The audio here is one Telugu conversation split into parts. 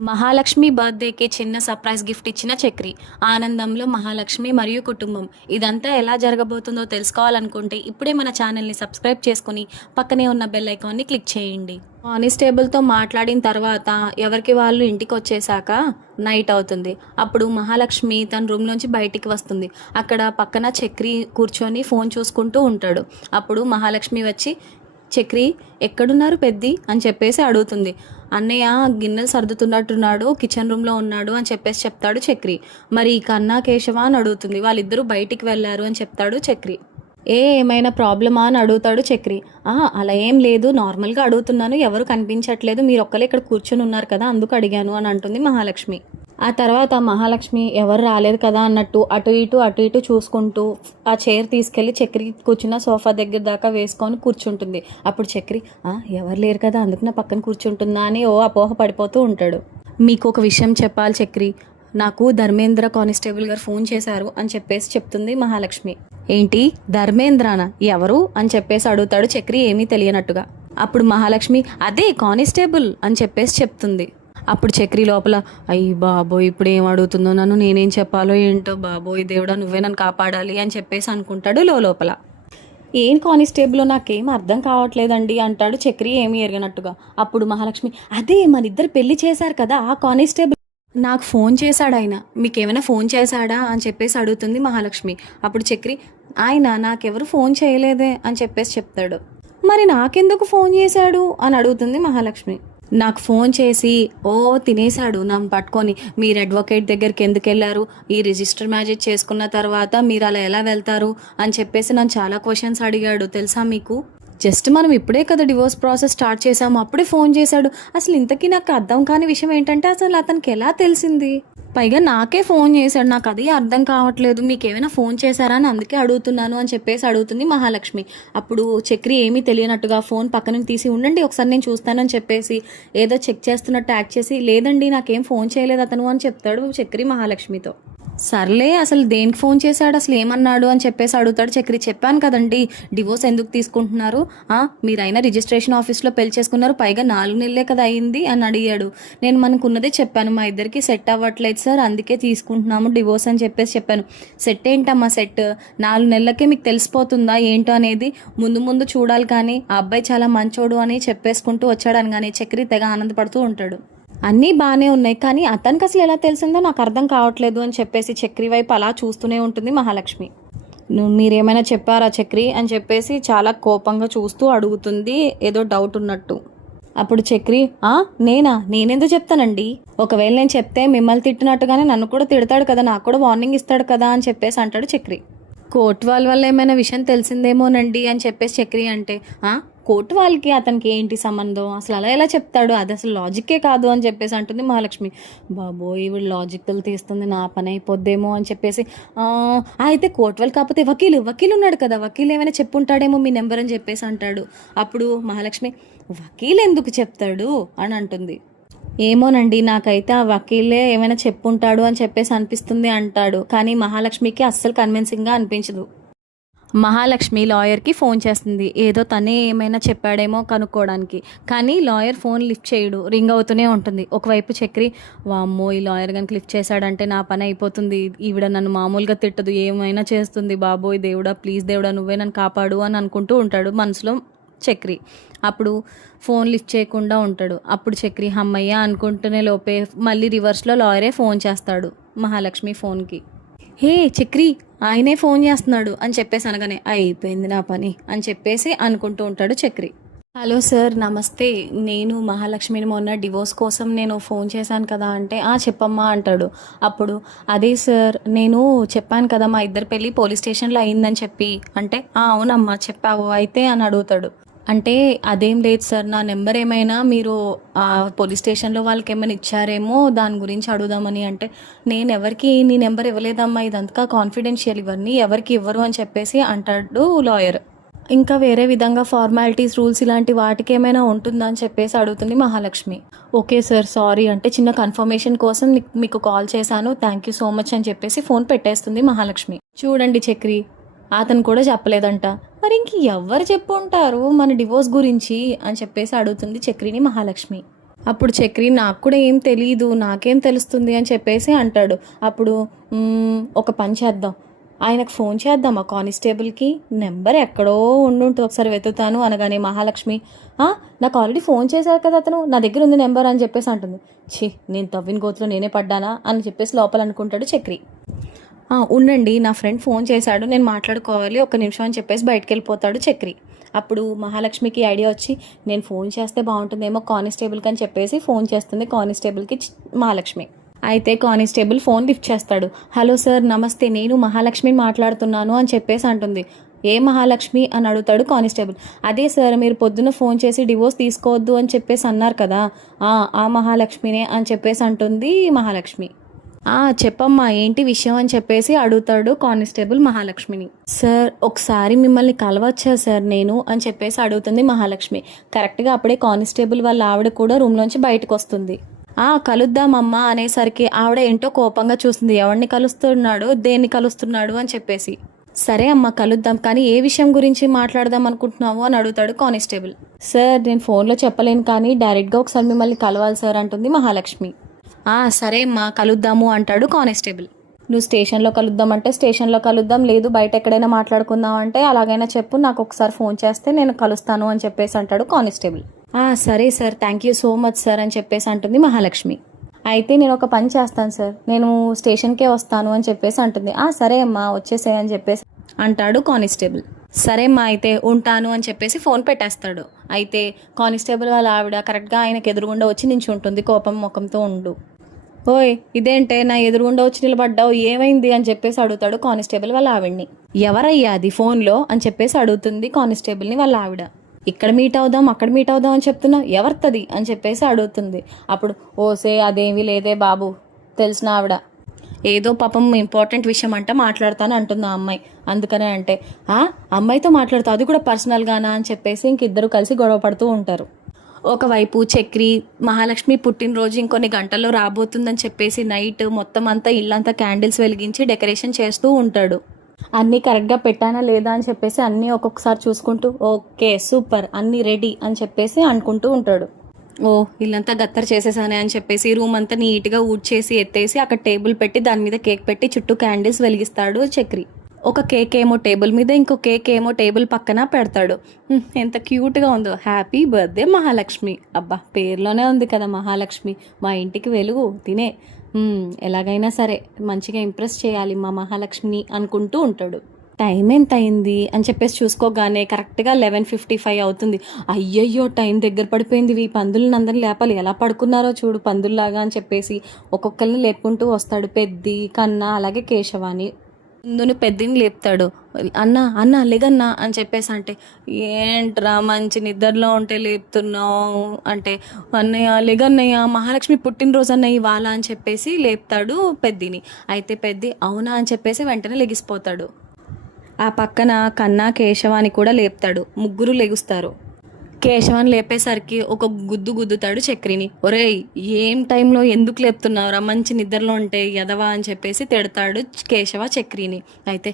మహాలక్ష్మి బర్త్డేకి చిన్న సర్ప్రైజ్ గిఫ్ట్ ఇచ్చిన చక్రి. ఆనందంలో మహాలక్ష్మి మరియు కుటుంబం. ఇదంతా ఎలా జరగబోతుందో తెలుసుకోవాలనుకుంటే ఇప్పుడే మన ఛానల్ని సబ్స్క్రైబ్ చేసుకుని పక్కనే ఉన్న బెల్ ఐకాన్ని క్లిక్ చేయండి. కానిస్టేబుల్తో మాట్లాడిన తర్వాత ఎవరికి వాళ్ళు ఇంటికి వచ్చేసాక నైట్ అవుతుంది. అప్పుడు మహాలక్ష్మి తన రూమ్లోంచి బయటికి వస్తుంది. అక్కడ పక్కన చక్రి కూర్చొని ఫోన్ చూసుకుంటూ ఉంటాడు. అప్పుడు మహాలక్ష్మి వచ్చి, చక్రి ఎక్కడున్నారు పెద్ది అని చెప్పేసి అడుగుతుంది. అన్నయ్య గిన్నెలు సర్దుతున్నట్టున్నాడు, కిచెన్ రూమ్లో ఉన్నాడు అని చెప్పేసి చెప్తాడు చక్రి. మరి కన్నా కేశవ అని అడుగుతుంది. వాళ్ళిద్దరూ బయటికి వెళ్ళారు అని చెప్తాడు చక్రి. ఏమైనా ప్రాబ్లమా అని అడుగుతాడు చక్రి. అలా ఏం లేదు, నార్మల్గా అడుగుతున్నాను, ఎవరు కనిపించట్లేదు, మీరు ఒక్కలే ఇక్కడ కూర్చొని ఉన్నారు కదా అందుకు అడిగాను అని అంటుంది మహాలక్ష్మి. ఆ తర్వాత మహాలక్ష్మి ఎవరు రాలేదు కదా అన్నట్టు అటు ఇటు చూసుకుంటూ ఆ చైర్ తీసుకెళ్ళి చక్రి కూర్చున్న సోఫా దగ్గర దాకా వేసుకొని కూర్చుంటుంది. అప్పుడు చక్రి ఎవరు లేరు కదా అందుకు నా పక్కన కూర్చుంటుందా అని అపోహ పడిపోతూ ఉంటాడు. మీకు ఒక విషయం చెప్పాలి చక్రి, నాకు ధర్మేంద్ర కానిస్టేబుల్ గారు ఫోన్ చేశారు అని చెప్పేసి చెప్తుంది మహాలక్ష్మి. ఏంటి ధర్మేంద్రనా, ఎవరు అని చెప్పేసి అడుగుతాడు చక్రి ఏమీ తెలియనట్టుగా. అప్పుడు మహాలక్ష్మి అదే కానిస్టేబుల్ అని చెప్పేసి చెప్తుంది. అప్పుడు చక్రి లోపల అయ్యి బాబోయ్ ఇప్పుడు ఏం అడుగుతుందో నన్ను, నేనేం చెప్పాలో ఏంటో, బాబోయ్ దేవుడా నువ్వే నన్ను కాపాడాలి అని చెప్పేసి అనుకుంటాడు లోపల. ఏం కానిస్టేబుల్ నాకేం అర్థం కావట్లేదండి అంటాడు చక్రి ఏమీ ఎరగనట్టుగా. అప్పుడు మహాలక్ష్మి అదే మన ఇద్దరు పెళ్లి చేశారు కదా ఆ కానిస్టేబుల్ నాకు ఫోన్ చేశాడు, ఆయన మీకేమైనా ఫోన్ చేశాడా అని చెప్పేసి అడుగుతుంది మహాలక్ష్మి. అప్పుడు చక్రి ఆయన నాకెవరు ఫోన్ చేయలేదే అని చెప్పేసి చెప్తాడు. మరి నాకెందుకు ఫోన్ చేశాడు అని అడుగుతుంది మహాలక్ష్మి. నాకు ఫోన్ చేసి తినేశాడు నన్ను పట్టుకొని, మీరు అడ్వకేట్ దగ్గరికి ఎందుకు వెళ్ళారు, ఈ రిజిస్టర్ మ్యారేజ్ చేసుకున్న తర్వాత మీరు అలా ఎలా వెళ్తారు అని చెప్పేసి నన్ను చాలా క్వశ్చన్స్ అడిగాడు తెలుసా మీకు. జస్ట్ మనం ఇప్పుడే కదా డివోర్స్ ప్రాసెస్ స్టార్ట్ చేసాము, అప్పుడే ఫోన్ చేశాడు. అసలు ఇంతకీ నాకు అర్థం కాని విషయం ఏంటంటే అసలు అతనికి ఎలా తెలిసింది, పైగా నాకే ఫోన్ చేశాడు, నాకు అది అర్థం కావట్లేదు, మీకు ఏమైనా ఫోన్ చేశారా అని అందుకే అడుగుతున్నాను అని చెప్పేసి అడుగుతుంది మహాలక్ష్మి. అప్పుడు చక్రి ఏమీ తెలియనట్టుగా ఫోన్ పక్కన తీసి ఉండండి ఒకసారి నేను చూస్తానని చెప్పేసి ఏదో చెక్ చేస్తున్నట్టు యాక్ట్ చేసి లేదండి నాకేం ఫోన్ చేయలేదు అతను అని చెప్తాడు చక్రి మహాలక్ష్మితో. సర్లే అసలు దేనికి ఫోన్ చేశాడు, అసలు ఏమన్నాడు అని చెప్పేసి అడుగుతాడు చక్రి. చెప్పాను కదండి డివోర్స్ ఎందుకు తీసుకుంటున్నారు, మీరైనా రిజిస్ట్రేషన్ ఆఫీస్లో పెళ్లి చేసుకున్నారు, పైగా 4 నెలలే కదా అయింది అని అడిగాడు. నేను మనకున్నదే చెప్పాను, మా ఇద్దరికి సెట్ అవ్వట్లేదు సార్ అందుకే తీసుకుంటున్నాము డివోర్స్ అని చెప్పేసి చెప్పాను. సెట్ ఏంటమ్మా సెట్, 4 నెలలకే మీకు తెలిసిపోతుందా ఏంటో అనేది, ముందు చూడాలి కానీ ఆ అబ్బాయి చాలా మంచోడు అని చెప్పేసుకుంటూ వచ్చాడు అనగానే చక్రి తెగ ఆనందపడుతూ ఉంటాడు. అన్నీ బాగానే ఉన్నాయి కానీ అతనికి అసలు ఎలా తెలిసిందో నాకు అర్థం కావట్లేదు అని చెప్పేసి చక్రి వైపు అలా చూస్తూనే ఉంటుంది మహాలక్ష్మి. మీరేమైనా చెప్పారా చక్రి అని చెప్పేసి చాలా కోపంగా చూస్తూ అడుగుతుంది ఏదో డౌట్ ఉన్నట్టు. అప్పుడు చక్రి నేనెందుకు చెప్తానండి, ఒకవేళ నేను చెప్తే మిమ్మల్ని తిట్టినట్టుగానే నన్ను కూడా తిడతాడు కదా, నాకు కూడా వార్నింగ్ ఇస్తాడు కదా అని చెప్పేసి అంటాడు చక్రి. కోర్టు వాళ్ళ వల్ల ఏమైనా విషయం తెలిసిందేమోనండి అని చెప్పేసి చక్రి అంటే కోర్టు వాళ్ళకి అతనికి ఏంటి సంబంధం, అసలు అలా ఎలా చెప్తాడు, అది అసలు లాజిక్కే కాదు అని చెప్పేసి అంటుంది మహాలక్ష్మి. బాబోయ్ వీళ్ళు లాజిక్లు తీస్తుంది, నా పని అయిపోద్దేమో అని చెప్పేసి అయితే కోర్టు వాళ్ళు కాకపోతే వకీలు ఉన్నాడు కదా, వకీలు ఏమైనా చెప్పుంటాడేమో మీ నెంబర్ అని చెప్పేసి అంటాడు. అప్పుడు మహాలక్ష్మి వకీలు ఎందుకు చెప్తాడు అని అంటుంది. ఏమోనండి నాకైతే ఆ వకీలే ఏమైనా చెప్పుంటాడు అని చెప్పేసి అనిపిస్తుంది అంటాడు. కానీ మహాలక్ష్మికి అస్సలు కన్విన్సింగ్గా అనిపించదు. మహాలక్ష్మి లాయర్కి ఫోన్ చేస్తుంది, ఏదో తనే ఏమైనా చెప్పాడేమో కనుక్కోవడానికి. కానీ లాయర్ ఫోన్ లిఫ్ట్ చేయడు, రింగ్ అవుతూనే ఉంటుంది. ఒకవైపు చక్రి వామ్మో ఈ లాయర్ కనుక లిఫ్ట్ చేశాడంటే నా పని అయిపోతుంది, ఈవిడ నన్ను మామూలుగా తిట్టదు ఏమైనా చేస్తుంది, బాబోయ్ దేవుడా ప్లీజ్ దేవుడా నువ్వే నన్ను కాపాడు అని అనుకుంటూ ఉంటాడు మనసులో చక్రి. అప్పుడు ఫోన్ లిఫ్ట్ చేయకుండా ఉంటాడు. అప్పుడు చక్రి హమ్మయ్య అనుకుంటూనే లోపే మళ్ళీ రివర్స్లో లాయరే ఫోన్ చేస్తాడు మహాలక్ష్మి ఫోన్కి. హే చక్రి ఆయనే ఫోన్ చేస్తున్నాడు అని చెప్పేసి అనగానే అయిపోయింది నా పని అని చెప్పేసి అనుకుంటూ ఉంటాడు చక్రి. హలో సార్ నమస్తే, నేను మహాలక్ష్మిని మొన్న డివోర్స్ కోసం నేను ఫోన్ చేశాను కదా అంటే చెప్పమ్మా అంటాడు. అప్పుడు అదే సార్ నేను చెప్పాను కదా మా ఇద్దరు పెళ్ళి పోలీస్ స్టేషన్లో అయిందని చెప్పి అంటే అవునమ్మా చెప్పావు అయితే అని అడుగుతాడు. అంటే అదేం లేదు సార్, నా నెంబర్ ఏమైనా మీరు పోలీస్ స్టేషన్లో వాళ్ళకి ఏమైనా ఇచ్చారేమో దాని గురించి అడుగుదామని అంటే నేను ఎవరికి నీ నెంబర్ ఇవ్వలేదమ్మా, ఇదంతా కాన్ఫిడెన్షియల్, ఇవన్నీ ఎవరికి ఇవ్వరు అని చెప్పేసి అంటాడు లాయర్. ఇంకా వేరే విధంగా ఫార్మాలిటీస్ రూల్స్ ఇలాంటి వాటికి ఏమైనా ఉంటుందా అని చెప్పేసి అడుగుతుంది మహాలక్ష్మి. ఓకే సార్ సారీ అంటే చిన్న కన్ఫర్మేషన్ కోసం మీకు కాల్ చేశాను, థ్యాంక్ యూ సో మచ్ అని చెప్పేసి ఫోన్ పెట్టేస్తుంది మహాలక్ష్మి. చూడండి చక్రి అతను కూడా చెప్పలేదంట, మరి ఇంక ఎవరు చెప్పు ఉంటారు మన డివోర్స్ గురించి అని చెప్పేసి అడుగుతుంది చక్రిని మహాలక్ష్మి. అప్పుడు చక్రి నాకు కూడా ఏం తెలీదు, నాకేం తెలుస్తుంది అని చెప్పేసి అంటాడు. అప్పుడు ఒక పని చేద్దాం, ఆయనకు ఫోన్ చేద్దాం ఆ కానిస్టేబుల్కి, నెంబర్ ఎక్కడో ఉండుంటుంది, ఒకసారి వెతుకుతాను అనగానే మహాలక్ష్మి నాకు ఆల్రెడీ ఫోన్ చేశారు కదా అతను, నా దగ్గర ఉంది నెంబర్ అని చెప్పేసి అంటుంది. ఛీ, నేను తవ్విన గోతులో నేనే పడ్డానా అని చెప్పేసి లోపల అనుకుంటాడు చక్రి. ఉండండి, నా ఫ్రెండ్ ఫోన్ చేశాడు, నేను మాట్లాడుకోవాలి, ఒక్క నిమిషం అని చెప్పేసి బయటకు వెళ్ళిపోతాడు చక్రి. అప్పుడు మహాలక్ష్మికి ఐడియా వచ్చి నేను ఫోన్ చేస్తే బాగుంటుందేమో కానిస్టేబుల్కి అని చెప్పేసి ఫోన్ చేస్తుంది కానిస్టేబుల్కి మహాలక్ష్మి. అయితే కానిస్టేబుల్ ఫోన్ లిఫ్ట్ చేస్తాడు. హలో సార్, నమస్తే, నేను మహాలక్ష్మిని మాట్లాడుతున్నాను అని చెప్పేసి అంటుంది. ఏ మహాలక్ష్మి అని అడుగుతాడు కానిస్టేబుల్. అదే సార్, మీరు పొద్దున్న ఫోన్ చేసి డివోర్స్ తీసుకోవద్దు అని చెప్పేసి అన్నారు కదా, ఆ మహాలక్ష్మినే అని చెప్పేసి అంటుంది మహాలక్ష్మి. చెప్పమ్మా ఏంటి విషయం అని చెప్పేసి అడుగుతాడు కానిస్టేబుల్ మహాలక్ష్మిని. సార్, ఒకసారి మిమ్మల్ని కలవచ్చా సార్ నేను అని చెప్పేసి అడుగుతుంది మహాలక్ష్మి. కరెక్ట్గా అప్పుడే కానిస్టేబుల్ వాళ్ళ ఆవిడ కూడా రూమ్లోంచి బయటకు వస్తుంది. కలుద్దామమ్మా అనేసరికి ఆవిడ ఏంటో కోపంగా చూస్తుంది. ఎవరిని కలుస్తున్నాడు, దేన్ని కలుస్తున్నాడు అని చెప్పేసి. సరే అమ్మ కలుద్దాం, కానీ ఏ విషయం గురించి మాట్లాడదాం అనుకుంటున్నావు అని అడుగుతాడు కానిస్టేబుల్. సార్, నేను ఫోన్లో చెప్పలేను కానీ డైరెక్ట్గా ఒకసారి మిమ్మల్ని కలవాలి సార్ అంటుంది మహాలక్ష్మి. సరే అమ్మా కలుద్దాము అంటాడు కానిస్టేబుల్. నువ్వు స్టేషన్లో కలుద్దామంటే స్టేషన్లో కలుద్దాం, లేదు బయట ఎక్కడైనా మాట్లాడుకుందాం అంటే అలాగైనా చెప్పు, నాకు ఒకసారి ఫోన్ చేస్తే నేను కలుస్తాను అని చెప్పేసి అంటాడు కానిస్టేబుల్. సరే sir, thank you so much sir అని చెప్పేసి అంటుంది మహాలక్ష్మి. అయితే నేను ఒక పని చేస్తాను సార్, నేను స్టేషన్కే వస్తాను అని చెప్పేసి అంటుంది. సరే అమ్మా వచ్చేసే అని చెప్పేసి అంటాడు కానిస్టేబుల్. సరే అమ్మా అయితే ఉంటాను అని చెప్పేసి ఫోన్ పెట్టేస్తాడు. అయితే కానిస్టేబుల్ వాళ్ళ ఆవిడ కరెక్ట్గా ఆయనకు ఎదురుగుండా వచ్చి నించుంటుంది కోపం ముఖంతో ఉండు. ఓయ్ ఇదేంటే నా ఎదురుగుండా వచ్చి నిలబడ్డావు, ఏమైంది అని చెప్పేసి అడుగుతాడు కానిస్టేబుల్ వాళ్ళ ఆవిడ్ని. ఎవరయ్యా అది ఫోన్లో అని చెప్పేసి అడుగుతుంది కానిస్టేబుల్ని వాళ్ళ ఆవిడ. ఇక్కడ మీట్ అవుదాం అక్కడ మీట్ అవుదాం అని చెప్తున్నా, ఎవరిది అని చెప్పేసి అడుగుతుంది. అప్పుడు ఓసే అదేమీ లేదే బాబు, తెలిసిన ఆవిడ, ఏదో పాపం ఇంపార్టెంట్ విషయం అంట మాట్లాడతాను అంటుంది ఆ అమ్మాయి. అందుకనే అంటే అమ్మాయితో మాట్లాడుతా, అది కూడా పర్సనల్గానా అని చెప్పేసి ఇంకిద్దరు కలిసి గొడవ పడుతూ ఉంటారు. ఒకవైపు చక్రి మహాలక్ష్మి పుట్టినరోజు ఇంకొన్ని గంటల్లో రాబోతుందని చెప్పేసి నైట్ మొత్తం అంతా ఇల్లంతా క్యాండిల్స్ వెలిగించి డెకరేషన్ చేస్తూ ఉంటాడు. అన్నీ కరెక్ట్గా పెట్టానా లేదా అని చెప్పేసి అన్నీ ఒక్కొక్కసారి చూసుకుంటూ ఓకే సూపర్ అన్నీ రెడీ అని చెప్పేసి అనుకుంటూ ఉంటాడు. ఇల్లంతా గత్తర్ చేసేసానే అని చెప్పేసి రూమ్ అంతా నీట్గా ఊడ్చేసి ఎత్తేసి అక్కడ టేబుల్ పెట్టి దాని మీద కేక్ పెట్టి చుట్టూ క్యాండిల్స్ వెలిగిస్తాడు చక్రి. ఒక కేక్ ఏమో టేబుల్ మీద, ఇంకో కేక్ ఏమో టేబుల్ పక్కన పెడతాడు. ఎంత క్యూట్గా ఉందో, హ్యాపీ బర్త్డే మహాలక్ష్మి. అబ్బా పేర్లోనే ఉంది కదా మహాలక్ష్మి, మా ఇంటికి వెలుగు తినే, ఎలాగైనా సరే మంచిగా ఇంప్రెస్ చేయాలి మా మహాలక్ష్మిని అనుకుంటూ ఉంటాడు. టైం ఎంత అయింది అని చెప్పేసి చూసుకోగానే కరెక్ట్గా 11:55 అవుతుంది. అయ్యయ్యో టైం దగ్గర పడిపోయింది, ఈ పందులను అందరిని లేపాలి, ఎలా పడుకున్నారో చూడు పందుల్లాగా అని చెప్పేసి ఒక్కొక్కరిని లేపుకుంటూ వస్తాడు. పెద్ది, కన్నా, అలాగే కేశవాని. ముందుని పెద్దిని లేపుతాడు. అన్న అన్న లేగన్నా అని చెప్పేసి అంటే, ఏంట్రా మంచి నిద్రలో ఉంటే లేపుతున్నావు అంటే, అన్నయ్య లేగన్నయ్య మహాలక్ష్మి పుట్టినరోజు అన్నయ్య ఇవాళ అని చెప్పేసి లేపుతాడు పెద్దిని. అయితే పెద్ది అవునా అని చెప్పేసి వెంటనే లెగిసిపోతాడు. ఆ పక్కన కన్నా కేశవాని కూడా లేపుతాడు. ముగ్గురు లెగుస్తారు. కేశవాన్ని లేపేసరికి ఒక గుద్దుతాడు చక్రిని. ఒరేయ్ ఏం టైంలో ఎందుకు లేపుతున్నావురా, మంచి నిద్రలో ఉంటే ఎదవా అని చెప్పేసి తిడతాడు కేశవ చక్రిని. అయితే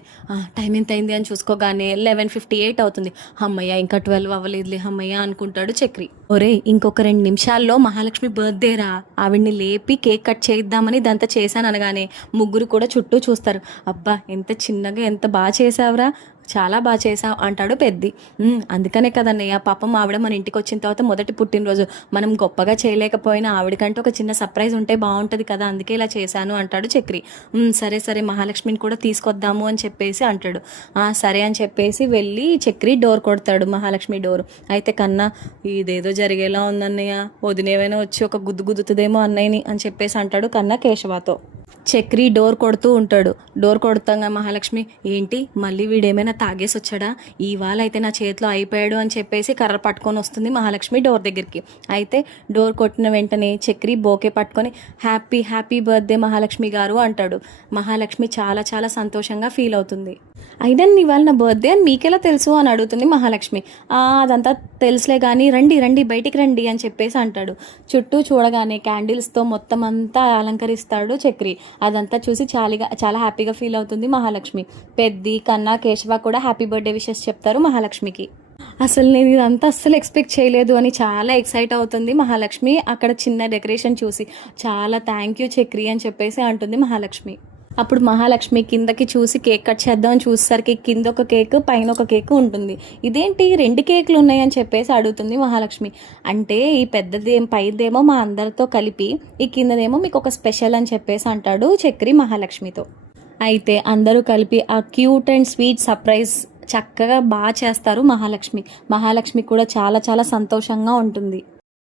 టైం ఎంత అయింది అని చూసుకోగానే 11:58 అవుతుంది. అమ్మయ్య ఇంకా 12 అవ్వలేదులే అమ్మయ్య అనుకుంటాడు చక్రి. ఒరేయ్ ఇంకొక 2 నిమిషాల్లో మహాలక్ష్మి బర్త్డేరా, ఆవిడ్ని లేపి కేక్ కట్ చేద్దామని ఇదంతా చేశాను అనగానే ముగ్గురు కూడా చుట్టూ చూస్తారు. అబ్బా ఎంత చిన్నగా ఎంత బాగా చేసావురా, చాలా బాగా చేసావు అంటాడు పెద్ది. అందుకనే కదన్నయ్య పాపం ఆవిడ మన ఇంటికి వచ్చిన తర్వాత మొదటి పుట్టినరోజు, మనం గొప్పగా చేయలేకపోయినా ఆవిడకంటే ఒక చిన్న సర్ప్రైజ్ ఉంటే బాగుంటుంది కదా, అందుకే ఇలా చేశాను అంటాడు చక్రి. సరే సరే మహాలక్ష్మిని కూడా తీసుకొద్దాము అని చెప్పేసి అంటాడు. సరే అని చెప్పేసి వెళ్ళి చక్రి డోర్ కొడతాడు, మహాలక్ష్మి డోర్. అయితే కన్నా ఇదేదో జరిగేలా ఉందన్నయ్య, వదినేవైనా వచ్చి ఒక గుద్దుతుందేమో అన్నయ్యని అని చెప్పేసి అంటాడు కన్నా కేశవతో. చక్రి డోర్ కొడుతూ ఉంటాడు. డోర్ కొడతాగా మహాలక్ష్మి ఏంటి మళ్ళీ వీడేమైనా తాగేసి వచ్చాడా, ఇవాళ అయితే నా చేతిలో అయిపోయాడు అని చెప్పేసి కర్ర పట్టుకొని వస్తుంది మహాలక్ష్మి డోర్ దగ్గరికి. అయితే డోర్ కొట్టిన వెంటనే చక్రి బోకే పట్టుకొని హ్యాపీ హ్యాపీ బర్త్డే మహాలక్ష్మి గారు అంటాడు. మహాలక్ష్మి చాలా చాలా సంతోషంగా ఫీల్ అవుతుంది. అయినా ఇవాళ నా బర్త్డే అని మీకెలా తెలుసు అని అడుగుతుంది మహాలక్ష్మి. అదంతా తెలుసులే కానీ రండి రండి బయటికి రండి అని చెప్పేసి అంటాడు. చుట్టూ చూడగానే క్యాండిల్స్తో మొత్తం అంతా అలంకరిస్తాడు చక్రి. అదంతా చూసి చాలా హ్యాపీగా ఫీల్ అవుతుంది మహాలక్ష్మి. పెద్ది, కన్నా, కేశవ కూడా హ్యాపీ బర్త్డే విషెస్ చెప్తారు మహాలక్ష్మికి. అసలు నేను ఇదంతా అస్సలు ఎక్స్పెక్ట్ చేయలేదు అని చాలా ఎక్సైట్ అవుతుంది మహాలక్ష్మి. అక్కడ చిన్న డెకరేషన్ చూసి చాలా థ్యాంక్ యూ చక్రి అని చెప్పేసి అంటుంది మహాలక్ష్మి. అప్పుడు మహాలక్ష్మి కిందకి చూసి కేక్ కట్ చేద్దామని చూసేసరికి కింద ఒక కేక్ పైన ఒక కేక్ ఉంటుంది. ఇదేంటి 2 కేకులు ఉన్నాయని చెప్పేసి అడుగుతుంది మహాలక్ష్మి. అంటే ఈ పెద్దదేం పైదేమో మా అందరితో కలిపి, ఈ కిందదేమో మీకు ఒక స్పెషల్ అని చెప్పేసి అంటాడు చక్రి మహాలక్ష్మితో. అయితే అందరూ కలిపి ఆ క్యూట్ అండ్ స్వీట్ సర్ప్రైజ్ చక్కగా బాగా చేస్తారు మహాలక్ష్మి. మహాలక్ష్మి కూడా చాలా చాలా సంతోషంగా ఉంటుంది.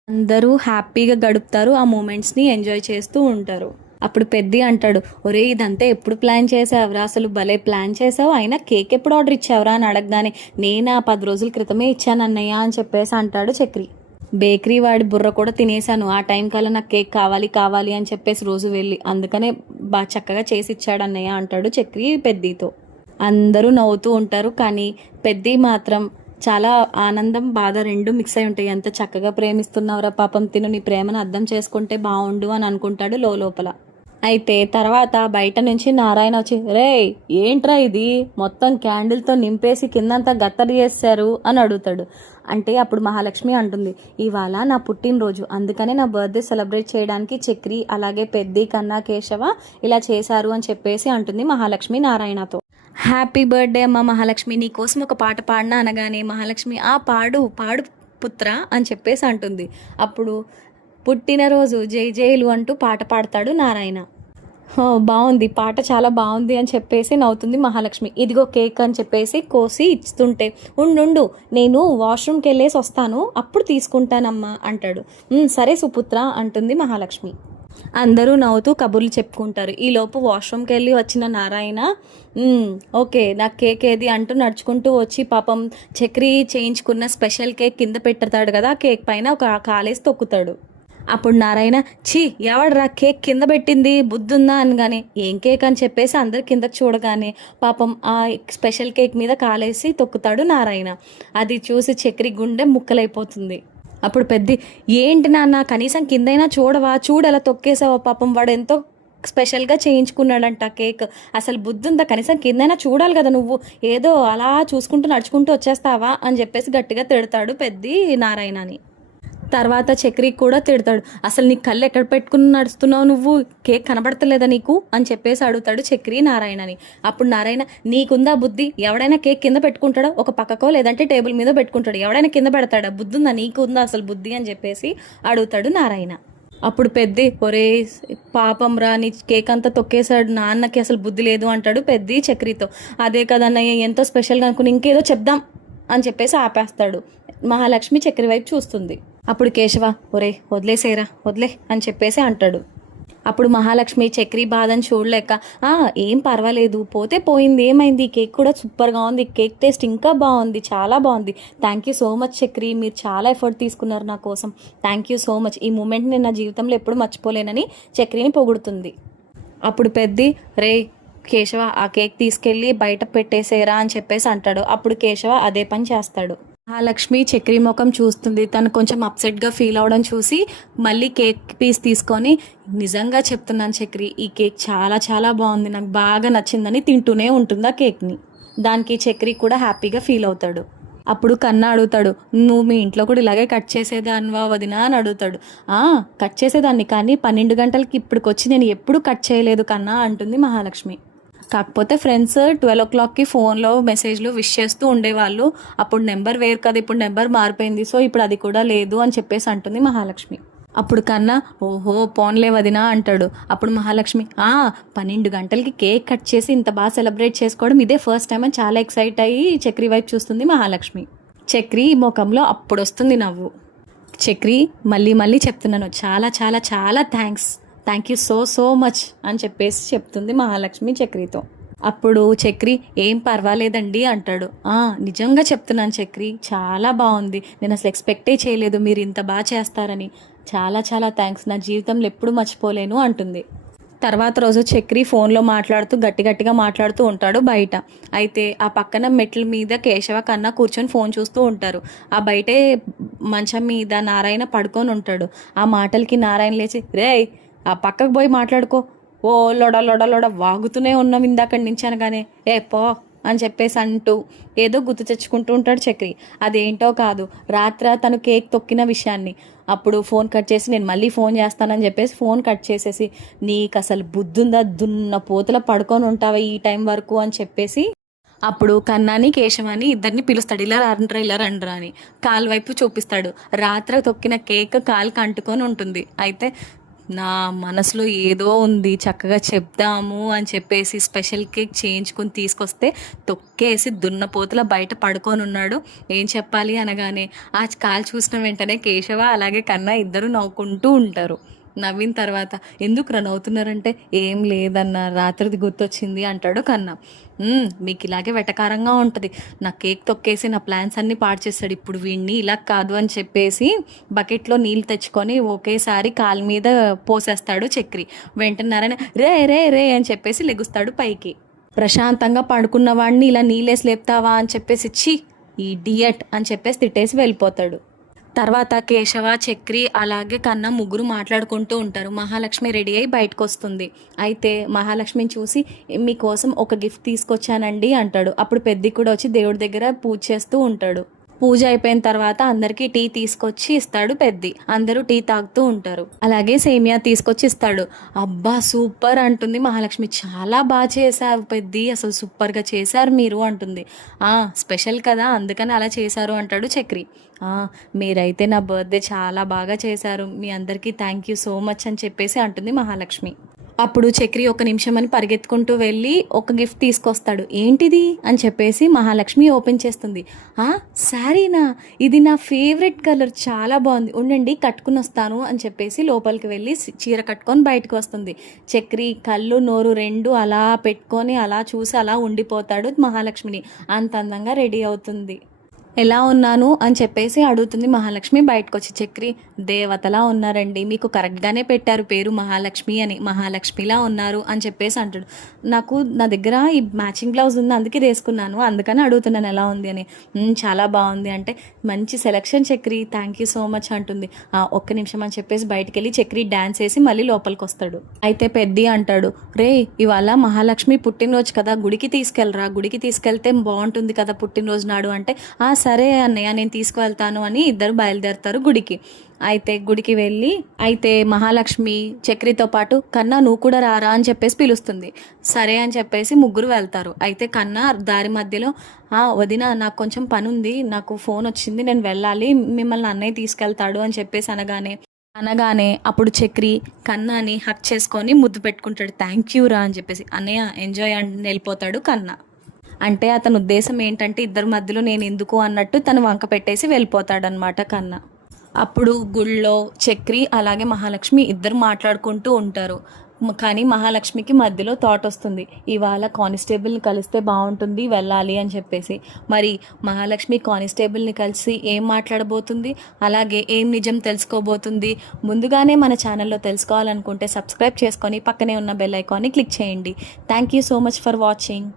అందరూ హ్యాపీగా గడుపుతారు, ఆ మూమెంట్స్ని ఎంజాయ్ చేస్తూ ఉంటారు. అప్పుడు పెద్ది అంటాడు, ఒరే ఇదంతా ఎప్పుడు ప్లాన్ చేసావురా, అసలు భలే ప్లాన్ చేసావు, అయినా కేక్ ఎప్పుడు ఆర్డర్ ఇచ్చావురా అని అడగగానే నేను 10 రోజుల క్రితమే ఇచ్చాను అన్నయ్య అని చెప్పేసి అంటాడు చక్రి. బేకరీ వాడి బుర్ర కూడా తినేసాను, ఆ టైం కల్లా నాకు కేక్ కావాలి కావాలి అని చెప్పేసి రోజు వెళ్ళి, అందుకనే బాగా చక్కగా చేసి ఇచ్చాడు అన్నయ్య అంటాడు చక్రి పెద్దితో. అందరూ నవ్వుతూ ఉంటారు, కానీ పెద్ది మాత్రం చాలా ఆనందం బాధ 2 మిక్స్ అయి ఉంటాయి. ఎంత చక్కగా ప్రేమిస్తున్నావురా పాపం, తిను నీ ప్రేమను అర్థం చేసుకుంటే బాగుండు అని అనుకుంటాడు లోపల. అయితే తర్వాత బయట నుంచి నారాయణ వచ్చి, రే ఏంట్రా ఇది మొత్తం క్యాండిల్తో నింపేసి కిందంతా గత్తరి చేశారు అని అడుగుతాడు. అంటే అప్పుడు మహాలక్ష్మి అంటుంది, ఇవాళ నా పుట్టినరోజు, అందుకనే నా బర్త్డే సెలబ్రేట్ చేయడానికి చక్రి అలాగే పెద్ది కన్నా కేశవ ఇలా చేశారు అని చెప్పేసి అంటుంది మహాలక్ష్మి నారాయణతో. హ్యాపీ బర్త్డే అమ్మ మహాలక్ష్మి, నీ కోసం ఒక పాట పాడినా అనగానే మహాలక్ష్మి పాడు పాడు పుత్ర అని చెప్పేసి అంటుంది. అప్పుడు పుట్టినరోజు జై జైలు అంటూ పాట పాడతాడు నారాయణ. బాగుంది పాట, చాలా బాగుంది అని చెప్పేసి నవ్వుతుంది మహాలక్ష్మి. ఇదిగో కేక్ అని చెప్పేసి కోసి ఇస్తుంటే, ఉండు నేను వాష్రూమ్కి వెళ్ళేసి వస్తాను అప్పుడు తీసుకుంటానమ్మా అంటాడు. సరే సుపుత్ర అంటుంది మహాలక్ష్మి. అందరూ నవ్వుతూ కబుర్లు చెప్పుకుంటారు. ఈలోపు వాష్రూమ్కి వెళ్ళి వచ్చిన నారాయణ, ఓకే నాకు కేక్ ఏది అంటూ నడుచుకుంటూ వచ్చి పాపం చక్రి చేయించుకున్న స్పెషల్ కేక్ కింద పెడతాడు కదా, కేక్ పైన ఒక కాలేసి తొక్కుతాడు. అప్పుడు నారాయణ, ఛీ ఎవడరా కేక్ కింద పెట్టింది బుద్ధుందా అనగానే, ఏం కేక్ అని చెప్పేసి అందరు కిందకు చూడగానే పాపం ఆ స్పెషల్ కేక్ మీద కాలేసి తొక్కుతాడు నారాయణ. అది చూసి చక్రి గుండె ముక్కలైపోతుంది. అప్పుడు పెద్ది, ఏంటి నాన్న కనీసం కిందైనా చూడవా, చూడలా తొక్కేసావా, పాపం వాడు ఎంతో స్పెషల్గా చేయించుకున్నాడంట కేక్, అసలు బుద్ధి ఉందా, కనీసం కిందైనా చూడాలి కదా, నువ్వు ఏదో అలా చూసుకుంటూ నడుచుకుంటూ వచ్చేస్తావా అని చెప్పేసి గట్టిగా తిడతాడు పెద్ది నారాయణని. తర్వాత చక్రి కూడా తిడతాడు, అసలు నీ కళ్ళు ఎక్కడ పెట్టుకుని నడుస్తున్నావు, నువ్వు కేక్ కనబడతలేదా నీకు అని చెప్పేసి అడుగుతాడు చక్రి నారాయణని. అప్పుడు నారాయణ, నీకుందా బుద్ధి, ఎవడైనా కేక్ కింద పెట్టుకుంటాడో ఒక పక్కకో లేదంటే టేబుల్ మీద పెట్టుకుంటాడు, ఎవడైనా కింద పెడతాడా, బుద్ధి ఉందా, నీకు ఉందా అసలు బుద్ధి అని చెప్పేసి అడుగుతాడు నారాయణ. అప్పుడు పెద్ది, ఒరే పాపం రా నీ కేక్ అంతా తొక్కేశాడు, నాన్నకి అసలు బుద్ధి లేదు అంటాడు పెద్ది చక్రితో. అదే కదన్నయ్య ఎంతో స్పెషల్గా అనుకుని ఇంకేదో చెప్దాం అని చెప్పేసి ఆపేస్తాడు. మహాలక్ష్మి చక్రి వైపు చూస్తుంది. అప్పుడు కేశవ, ఒరే వదిలేసేరా వదిలే అని చెప్పేసి అంటాడు. అప్పుడు మహాలక్ష్మి చక్రి బాధని చూడలేక, ఏం పర్వాలేదు పోతే పోయింది, ఏమైంది, కేక్ కూడా సూపర్గా ఉంది, కేక్ టేస్ట్ ఇంకా బాగుంది, చాలా బాగుంది, thank you so much Chakri, మీరు చాలా ఎఫర్ట్ తీసుకున్నారు నా కోసం, థ్యాంక్ యూ సో మచ్, ఈ మూమెంట్ నేను నా జీవితంలో ఎప్పుడు మర్చిపోలేనని చక్రిని పొగుడుతుంది. అప్పుడు పెద్ది, రే కేశవ ఆ కేక్ తీసుకెళ్ళి బయట పెట్టేసేరా అని చెప్పేసి అంటాడు. అప్పుడు కేశవ అదే పని చేస్తాడు. మహాలక్ష్మి చక్రి ముఖం చూస్తుంది, తను కొంచెం అప్సెట్గా ఫీల్ అవడం చూసి మళ్ళీ కేక్ పీస్ తీసుకొని, నిజంగా చెప్తున్నాను చక్రి, ఈ కేక్ చాలా చాలా బాగుంది, నాకు బాగా నచ్చిందని తింటూనే ఉంటుంది ఆ కేక్ని. దానికి చక్రి కూడా హ్యాపీగా ఫీల్ అవుతాడు. అప్పుడు కన్నా అడుగుతాడు, నువ్వు మీ ఇంట్లో కూడా ఇలాగే కట్ చేసేదానివా వదినా అని అడుగుతాడు. కట్ చేసేదాన్ని, కానీ 12 గంటలకి ఇప్పటికి వచ్చి నేను ఎప్పుడు కట్ చేయలేదు కన్నా అంటుంది మహాలక్ష్మి. కాకపోతే ఫ్రెండ్స్ 12 o'clockకి ఫోన్లో మెసేజ్లు విష్ చేస్తూ ఉండేవాళ్ళు, అప్పుడు నెంబర్ వేరు కదా, ఇప్పుడు నెంబర్ మారిపోయింది, సో ఇప్పుడు అది కూడా లేదు అని చెప్పేసి అంటుంది మహాలక్ష్మి. అప్పుడు కన్నా, ఓహో పోన్లే వదినా అంటాడు. అప్పుడు మహాలక్ష్మి, 12 గంటలకి కేక్ కట్ చేసి ఇంత బాగా సెలబ్రేట్ చేసుకోవడం ఇదే ఫస్ట్ టైం అని చాలా ఎక్సైట్ అయ్యి చక్రి వైపు చూస్తుంది మహాలక్ష్మి. చక్రి ముఖంలో అప్పుడు వస్తుంది నవ్వు. చక్రి మళ్ళీ మళ్ళీ చెప్తున్నాను, చాలా చాలా చాలా థ్యాంక్ యూ సో మచ్ అని చెప్పేసి చెప్తుంది మహాలక్ష్మి చక్రితో. అప్పుడు చక్రి, ఏం పర్వాలేదండి అంటాడు. నిజంగా చెప్తున్నాను చక్రి, చాలా బాగుంది, నేను అసలు ఎక్స్పెక్టే చేయలేదు మీరు ఇంత బాగా చేస్తారని, చాలా చాలా థ్యాంక్స్, నా జీవితంలో ఎప్పుడు మర్చిపోలేను అంటుంది. తర్వాత రోజు చక్రి ఫోన్లో మాట్లాడుతూ గట్టిగా మాట్లాడుతూ ఉంటాడు బయట. అయితే ఆ పక్కన మెట్ల మీద కేశవ కన్నా కూర్చొని ఫోన్ చూస్తూ ఉంటారు. ఆ బయటే మంచం మీద నారాయణ పడుకొని ఉంటాడు. ఆ మాటలకి నారాయణ లేచి, రేయ్ ఆ పక్కకు పోయి మాట్లాడుకో, ఓ లొడ వాగుతూనే ఉన్నాం ఇందాక నుంచి అనగానే, పో అని చెప్పేసి అంటూ ఏదో గుర్తు తెచ్చుకుంటూ ఉంటాడు చక్రి. అదేంటో కాదు, రాత్ర తను కేక్ తొక్కిన విషయాన్ని. అప్పుడు ఫోన్ కట్ చేసి నేను మళ్ళీ ఫోన్ చేస్తానని చెప్పేసి ఫోన్ కట్ చేసేసి, నీకు అసలు బుద్ధుందా, దున్న పోతల పడుకొని ఉంటావా ఈ టైం వరకు అని చెప్పేసి అప్పుడు కన్నాని కేశవాని ఇద్దరిని పిలుస్తాడు. ఇలా రండ్రా అని కాలు వైపు చూపిస్తాడు. రాత్రి తొక్కిన కేక్ కాలుకి అంటుకొని ఉంటుంది. అయితే నా మనసులో ఏదో ఉంది, చక్కగా చెప్దాము అని చెప్పేసి స్పెషల్ కేక్ చేయించుకుని తీసుకొస్తే తొక్కేసి దున్నపోతుల బయట పడుకొని ఉన్నాడు. ఏం చెప్పాలి అనగానే ఆ కాలు చూసిన వెంటనే కేశవ అలాగే కన్నా ఇద్దరు నవ్వుకుంటూ ఉంటారు. నవ్విన తర్వాత ఎందుకు నవ్వుతున్నారంటే ఏం లేదన్న రాత్రిది గుర్తొచ్చింది అంటాడు కన్నా. మీకు ఇలాగే వెటకారంగా ఉంటుంది, నా కేక్ తొక్కేసి నా ప్లాన్స్ అన్నీ పాడు చేస్తాడు, ఇప్పుడు వీడిని ఇలా కాదు అని చెప్పేసి బకెట్లో నీళ్ళు తెచ్చుకొని ఒకేసారి కాలు మీద పోసేస్తాడు చక్రి. వెంటనే రే రే రే అని చెప్పేసి లెగుస్తాడు పైకి. ప్రశాంతంగా పడుకున్న వాడిని ఇలా నీళ్ళేసి లేపుతావా అని చెప్పేసి ఛీ ఈ డియట్ అని చెప్పేసి తిట్టేసి వెళ్ళిపోతాడు. తర్వాత కేశవ, చక్రి అలాగే కన్నా ముగ్గురు మాట్లాడుకుంటూ ఉంటారు. మహాలక్ష్మి రెడీ అయ్యి బయటకు వస్తుంది. అయితే మహాలక్ష్మిని చూసి మీకోసం ఒక గిఫ్ట్ తీసుకొచ్చానండి అంటాడు. అప్పుడు పెద్ది కూడా వచ్చి దేవుడి దగ్గర పూజ చేస్తూ ఉంటాడు. పూజ అయిపోయిన తర్వాత అందరికీ టీ తీసుకొచ్చి ఇస్తాడు పెద్ది. అందరూ టీ తాగుతూ ఉంటారు. అలాగే సేమియా తీసుకొచ్చి ఇస్తాడు. అబ్బా సూపర్ అంటుంది మహాలక్ష్మి. చాలా బాగా చేశారు పెద్ది, అసలు సూపర్గా చేశారు మీరు అంటుంది. స్పెషల్ కదా అందుకని అలా చేశారు అంటాడు చక్రి. మీరైతే నా బర్త్డే చాలా బాగా చేశారు, మీ అందరికీ థ్యాంక్ యూ సో మచ్ అని చెప్పేసి అంటుంది మహాలక్ష్మి. అప్పుడు చక్రి ఒక నిమిషం అని పరిగెత్తుకుంటూ వెళ్ళి ఒక గిఫ్ట్ తీసుకొస్తాడు. ఏంటిది అని చెప్పేసి మహాలక్ష్మి ఓపెన్ చేస్తుంది. శారీనా, ఇది నా ఫేవరెట్ కలర్, చాలా బాగుంది, ఉండండి కట్టుకుని వస్తాను అని చెప్పేసి లోపలికి వెళ్ళి చీర కట్టుకొని బయటకు వస్తుంది. చక్రి కళ్ళు నోరు రెండు అలా పెట్టుకొని అలా చూసి అలా ఉండిపోతాడు మహాలక్ష్మిని. అంత అందంగా రెడీ అవుతుంది. ఎలా ఉన్నాను అని చెప్పేసి అడుగుతుంది మహాలక్ష్మి బయటకు వచ్చి. చక్రి దేవతలా ఉన్నారండి, మీకు కరెక్ట్గానే పెట్టారు పేరు మహాలక్ష్మి అని, మహాలక్ష్మిలా ఉన్నారు అని చెప్పేసి అంటాడు. నా దగ్గర ఈ మ్యాచింగ్ బ్లౌజ్ ఉంది అందుకే వేసుకున్నాను, అందుకని అడుగుతున్నాను ఎలా ఉంది అని. చాలా బాగుంది అంటే మంచి selection Chakri, thank you so much అంటుంది. ఒక్క నిమిషం అని చెప్పేసి బయటకు వెళ్ళి చక్రి డ్యాన్స్ వేసి మళ్ళీ లోపలికి వస్తాడు. అయితే పెద్ది అంటాడు, రే ఇవాళ మహాలక్ష్మి పుట్టినరోజు కదా, గుడికి తీసుకెళ్ళరా, గుడికి తీసుకెళ్తే బాగుంటుంది కదా పుట్టినరోజు నాడు అంటే సరే అన్నయ్య నేను తీసుకువెళ్తాను అని ఇద్దరు బయలుదేరుతారు గుడికి. అయితే గుడికి వెళ్ళి మహాలక్ష్మి చక్రితో పాటు కన్నా నువ్వు కూడా రారా అని చెప్పేసి పిలుస్తుంది. సరే అని చెప్పేసి ముగ్గురు వెళ్తారు. అయితే కన్నా దారి మధ్యలో వదిన నాకు కొంచెం పని ఉంది, నాకు ఫోన్ వచ్చింది, నేను వెళ్ళాలి, మిమ్మల్ని అన్నయ్య తీసుకెళ్తాడు అని చెప్పేసి అనగానే అప్పుడు చక్రి కన్నాని హక్ చేసుకొని ముద్దు పెట్టుకుంటాడు. థ్యాంక్ యూ రా అని చెప్పేసి. అన్నయ్య ఎంజాయ్ అని వెళ్ళిపోతాడు కన్నా. అంటే అతని ఉద్దేశం ఏంటంటే ఇద్దరి మధ్యలో నేను ఎందుకు అన్నట్టు తను వంక పెట్టేసి వెళ్ళిపోతాడనమాట కన్నా. అప్పుడు గుళ్ళో చక్రి అలాగే మహాలక్ష్మి ఇద్దరు మాట్లాడుకుంటూ ఉంటారు. కానీ మహాలక్ష్మికి మధ్యలో థాట్ వస్తుంది, ఇవాళ కానిస్టేబుల్ని కలిస్తే బాగుంటుంది వెళ్ళాలి అని చెప్పేసి. మరి మహాలక్ష్మి కానిస్టేబుల్ని కలిసి ఏం మాట్లాడబోతుంది, అలాగే ఏం నిజం తెలుసుకోబోతుంది, ముందుగానే మన ఛానల్లో తెలుసుకోవాలనుకుంటే సబ్స్క్రైబ్ చేసుకొని పక్కనే ఉన్న బెల్ ఐకాన్ని క్లిక్ చేయండి. Thank you so much for watching.